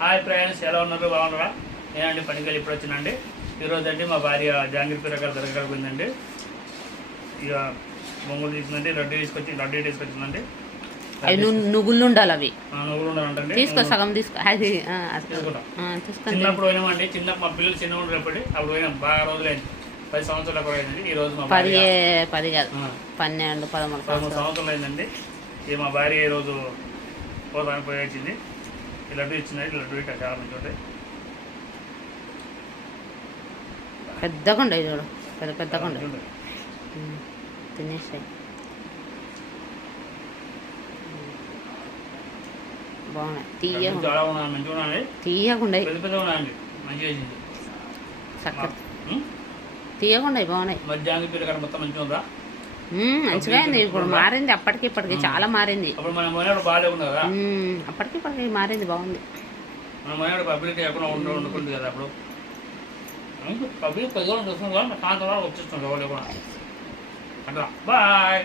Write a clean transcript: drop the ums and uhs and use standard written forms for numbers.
Hi friends, ఎలా ఉన్నారు? బాగున్నారా? నేనండి పనికి వెళ్ళి ఇప్పుడు వచ్చినండి. ఈరోజు అండి మా భార్య జాంగీర్పేట గారి దగ్గర పోయిందండి. ఇక బొంగులు తీసుకుందండి, లడ్డు తీసుకొచ్చిందండి. నువ్వులు ఉండాలి, అవి నువ్వులు ఉండాలంటే తీసుకో, సగం తీసుకో. అది చిన్నప్పుడు పోయినామండి. మా పిల్లలు చిన్న ఉండేప్పటి అప్పుడు పోయినాం. బాగా రోజులైంది, 10 సంవత్సరాలు కూడా అయిందండి. ఈ రోజు మా 10 కాదు 12 13 సంవత్సరాలు అయిందండి. ఇక మా భార్య ఈరోజు పోదానికి పోయి వచ్చింది. ఈ లడ్డు ఇచ్చిందండి. లడ్డు ఇట్లా చాలా మంచి ఉంటాయి, పెద్దగా ఉండవు చూడు, పెద్దగా ఉండవు. తినేసాయి, బాగున్నాయి. తీయకుండా తీయకుండా బాగున్నాయి. మంచిగా అయింది. ఇప్పుడు మారింది, అప్పటికి ఇప్పటికి చాలా మారింది. అప్పటికి ఇప్పటికి మారింది, బాగుంది. పబ్లిక్ వండుకుంటుంది కదా, అప్పుడు పబ్లిక్ సాయంత్రం వచ్చేస్తుంది వాళ్ళు కూడా అట్లా. బాయ్.